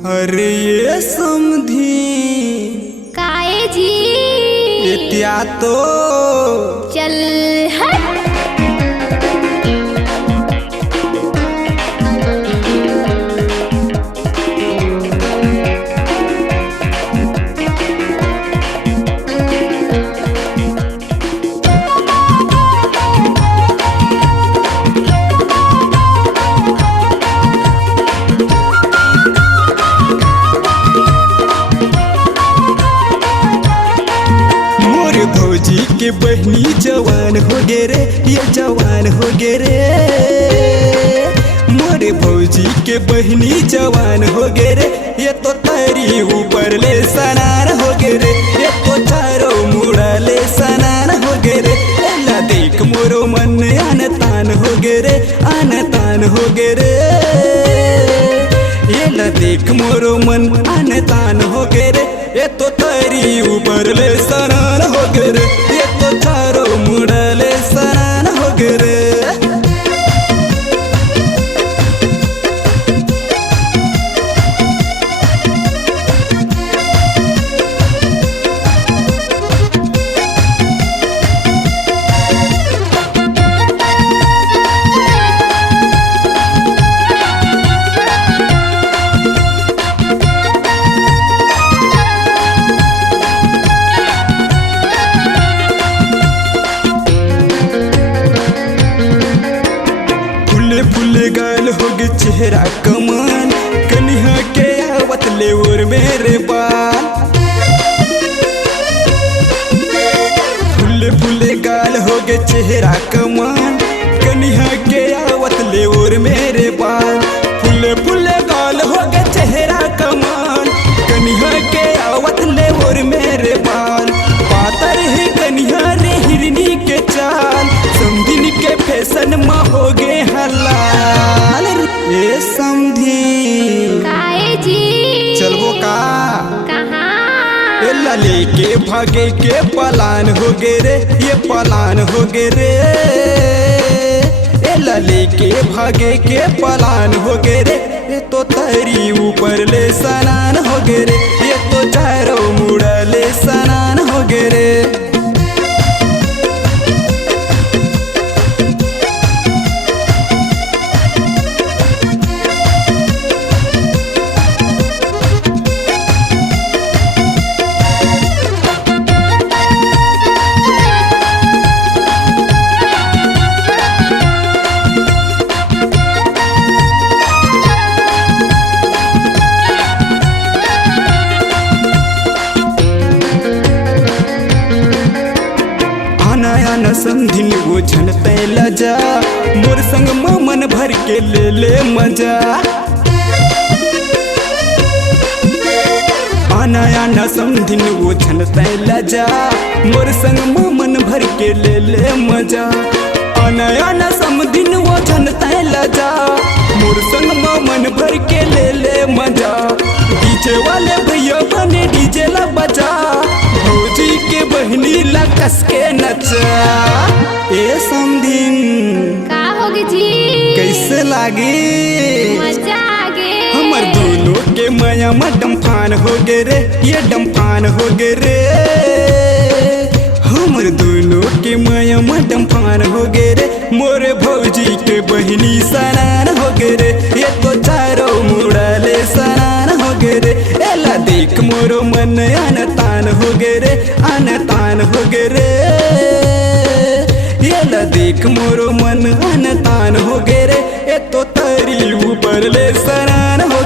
अरे ये समधी काए जी इत्या तो चल हट। भौजी के बहनी जवान हो गे रे, ये जवान हो गे रे। मोरे भौजी के बहनी जवान हो गे रे, ये तो तारी ऊपर ले सनान हो गे रे, ये तो चारों मुड़ा ले सनान हो गे रे। एला देख मोरो मन आन तान हो गे रे, आन तान हो गे रे। एला देख मोरो मन आन तान हो गे रे, ये तो तारी ऊपर ले सनान हो गे रे, ये तो चारों मुड़ा ले सनान हो गे रे। फुले गाल होगे चेहरा कमान, कन्हा के आवत ले और मेरे बाल। फुले फुले गाल होगे चेहरा कमान, कन्हा के आवत ले और मेरे बाल। फुले फुले गाल होगे चेहरा कमान, कन्हा के आवत ले और मेरे बाल। पातर है कन्हा रे हिरनी के चाल, समधिन के फैशन में हो गे हलाल। ए समधी काए जी चलबो का कहाँ? एला लेके भागे के पलान हो गे रे, ये पलान हो गे रे। एला लेके भागे के पलान हो गे रे, ये तो तारी ऊपर ले सनान हो गे रे, ये तो चारों मुड़ा ले सनान हो गे रे। न समधिन वो झन तैला जा, मोर संग मन भर के ले मजा। आना आना समधिन वो झन तैला जा, मोर संग मन भर के ले मजा। आना आना समधिन वो झन तैला जा, मोर संग मन भर के ले मजा। डीजे वाले भैया बने डीजे ला बजा, भौजी के बहनी ला कस के नचा। ए समधिन का होगे जी कैसे लागे? मजा आगे। हमर दोनों के माया में डम्फान हो गे रे, ये डम्फान हो गे रे। हमर दोनों के माया में डम्फान हो गे रे, मोरे भौजी के बहनी सनान हो गे रे, ये तो चारों मुड़ा ले सनान हो गे रे। एला देख मोरो मन आन तान हो गे रे, आन तान हो गे रे। एला देख मोरो मन आन तान हो गे रे, ये तो तारी ऊपर ले सनान हो